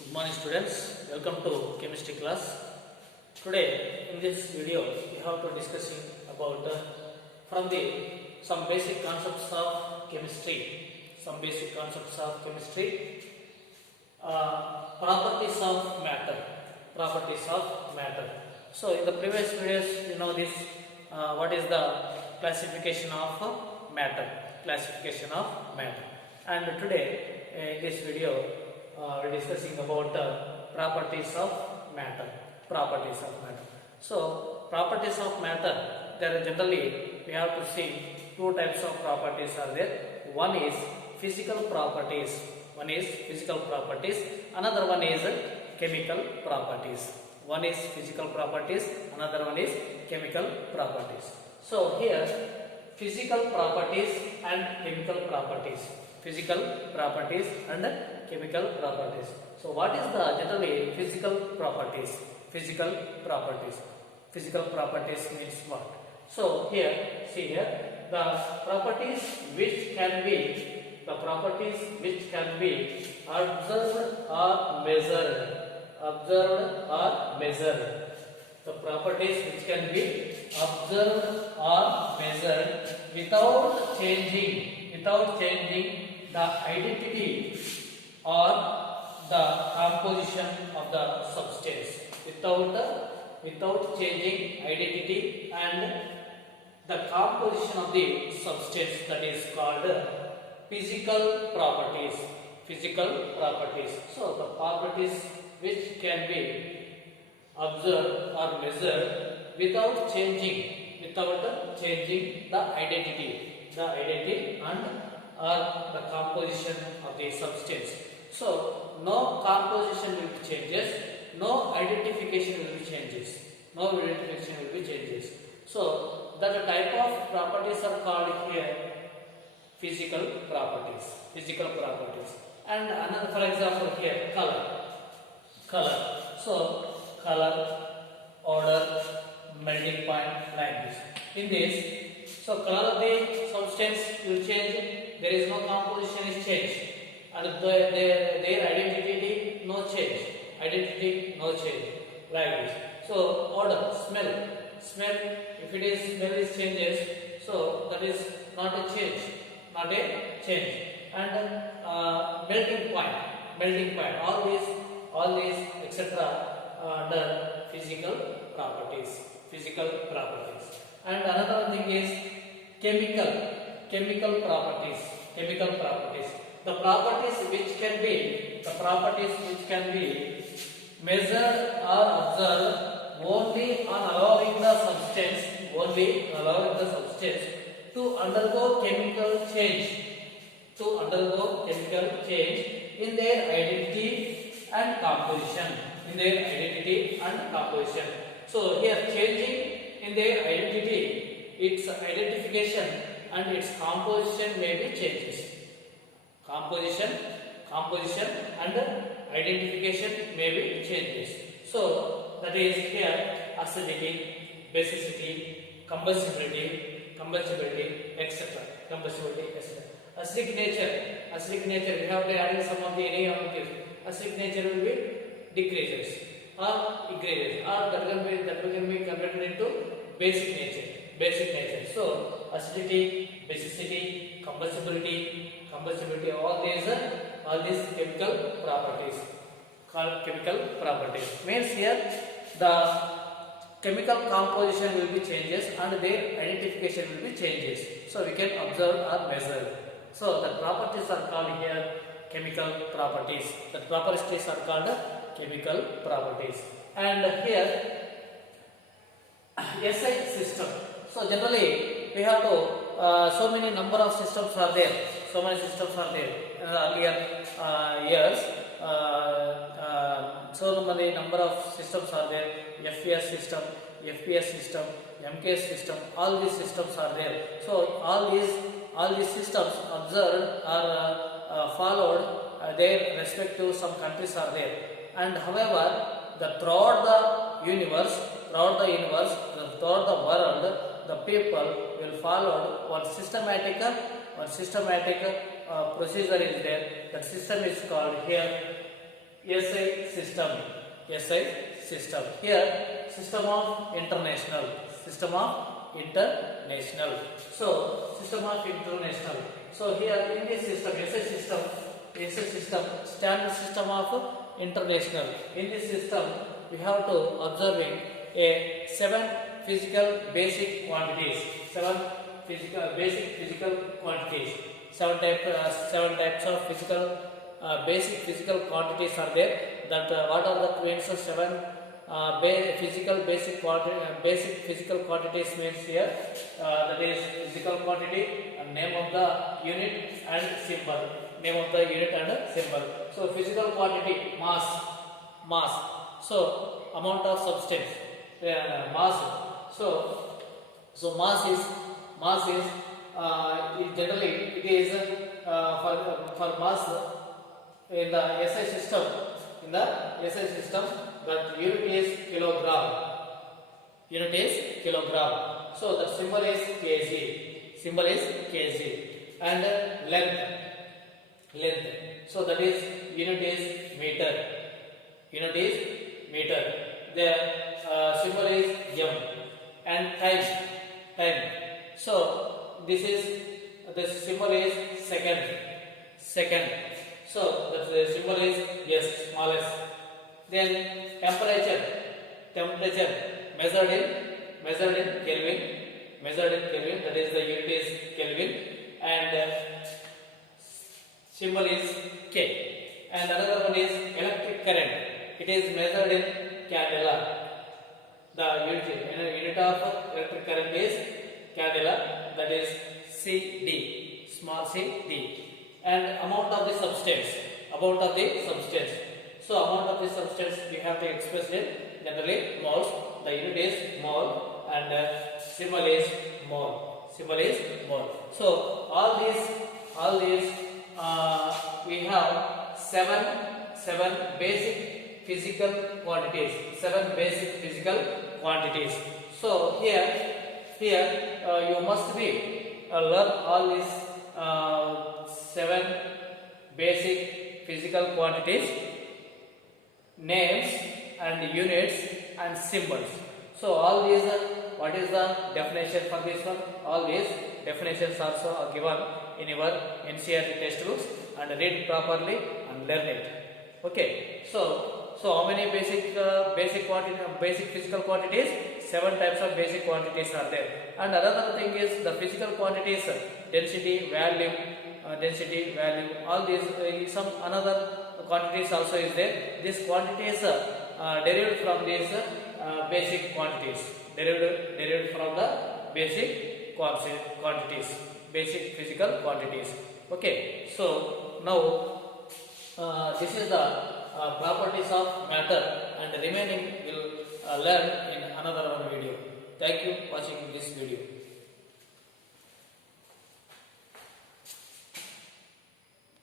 Good morning students, welcome to chemistry class. Today in this video we have to discussing about from the some basic concepts of chemistry, properties of matter. So in the previous videos you know this what is the classification of matter, and today in this video we're discussing about properties of matter. So properties of matter, there are generally we have to see two types of properties are there. One is physical properties, another one is chemical properties. One is physical properties, another one is chemical properties. So here physical properties and chemical properties. So what is the generally physical properties? Physical properties means what? So here, see here, the properties which can be observed or measured. The properties which can be observed or measured without changing the identity or the composition of the substance. Without changing identity and the composition of the substance, that is called physical properties. So the properties which can be observed or measured without changing the identity and or the composition of the substance. So no composition will be changes, no identification will be changes. So that type of properties are called here physical properties. And another, for example, here color. So color, order, melting point, like this. In this, so color of the substance will change. There is no composition is changed, and their identity no change. Like this. So order, smell. If it is smell is changes, so that is not a change. And melting point. All these etc. Under physical properties. And another thing is chemical properties. The properties which can be measured or observed only on allowing the substance to undergo chemical change in their identity and composition. So here changing in their identity, its identification and its composition may be changes. Composition and identification may be changes. So that is here acidity, basicity, combustibility, etc. Acidic nature, we have to add some of the any of this. Acidic nature will be decreases or increases, or that can be converted into basic nature. So acidity, basicity, combustibility, all these chemical properties called chemical properties. Means here the chemical composition will be changes and their identification will be changes. So we can observe or measure. So the properties are called here chemical properties. The properties are called chemical properties. And here SI system. So generally we have to so many number of systems are there. In the earlier years. So many number of systems are there. FPS system, MKS system. All these systems are there. So all these systems observed or followed their respective some countries are there. And however, throughout the universe, throughout the world, the people will follow one systematic procedure is there. That system is called here SI system. SI system. Here, system of international. System of international. So, system of international. So, here in this system, SI system, standard system of international. In this system, we have to observing a 7 physical basic quantities. 7 basic physical quantities. 7 types of physical basic physical quantities are there. That what are the means of 7 basic physical quantities means here. That is physical quantity, name of the unit and symbol. Name of the unit and symbol. So physical quantity, mass. So amount of substance, mass. So mass is generally it is for mass in the SI system. In the SI system, that unit is kilogram. Unit is kilogram. So the symbol is kg. Symbol is kg. And length. So that is unit is meter. Unit is meter. The symbol is m. And time. So this symbol is second. So the symbol is S, small s. Then temperature measured in Kelvin. That is the unit is Kelvin. And symbol is K. And another one is electric current. It is measured in candela. The unit of electric current is candela. That is CD, small c d. And amount of the substance. So amount of the substance we have to express it generally moles. The unit is mole and symbol is mole. So all these we have seven basic physical quantities. So here you must be learn all these 7 basic physical quantities, names and units and symbols. So all these what is the definition for this one? All these definitions also are given in your NCERT textbooks, and read properly and learn it. Okay. So how many basic physical quantities? 7 types of basic quantities are there. And another thing is the physical quantities, density, volume, all these some another quantities also is there. These quantities derived from these basic quantities, derived from the basic quantities, basic physical quantities. Okay. So now this is the properties of matter, and remaining will learn in another one video. Thank you for watching this video.